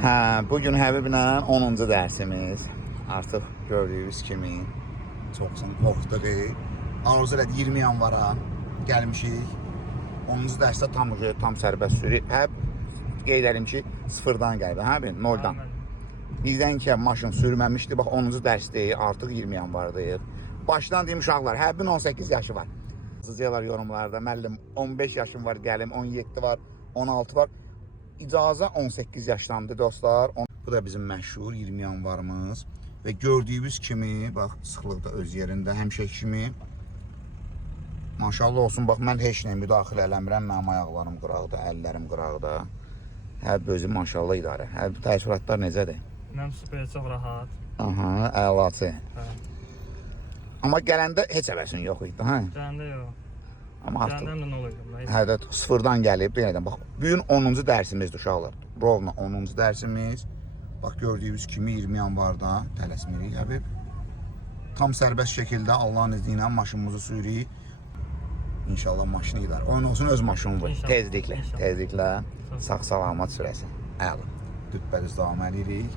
Hə, bugün Həbiblə 10-cu dərsimiz. Artıq gördüyünüz kimi çoxsun qorxduq. Arzu elədik 20 yanvara gəlmişik. 10-cu dərsdə tam sərbəst sürü. Həb qeyd edim ki, sıfırdan gəldi, hə bir, noldan. Bizdən ki, maşın sürməmişdi, bax 10-cu dərsdəyik, artıq 20 yanvardayıq. Başdan deyim uşaqlar, Həbibin 18 yaşı var. Yazıcılar yorumlarda, müəllim 15 yaşım var, gəlim 17 var, 16 var. İcaza 18 yaşlandı dostlar. Bu da bizim məşhur 20 yanvarımız. Və gördüyünüz kimi, bax sıxlıqda öz yerində, həmişə kimi. Maşallah olsun, bax mən heç nə müdaxilə eləmirəm. Mənim ayaqlarım qıraqda, əllərim qıraqda. Həb özü maşallah idarə. Həb təəssüratlar necədir? Mənim super çox rahat. Aha, əlaçı. Hə. Amma gələndə heç həvəsin yox idi, hə? Gələndə yox. Amma artıq Gələndə nə oluyordum? hədə sıfırdan gəlib, deyədən bax. Bugün 10-cu dərsimizdir uşaqlar. Rovna 10-cu dərsimiz. Bax gördüyünüz kimi 20 yanvarda tələsmirik Həbib. Tam sərbəst şəkildə Allahın izni ilə maşınımızı sürürük. İnşallah maşını idar. Oyun olsun öz maşını var. Tezliklə, tezliklə sağ-salamat sürəsin. Əla. Dütbədiz davam edirik.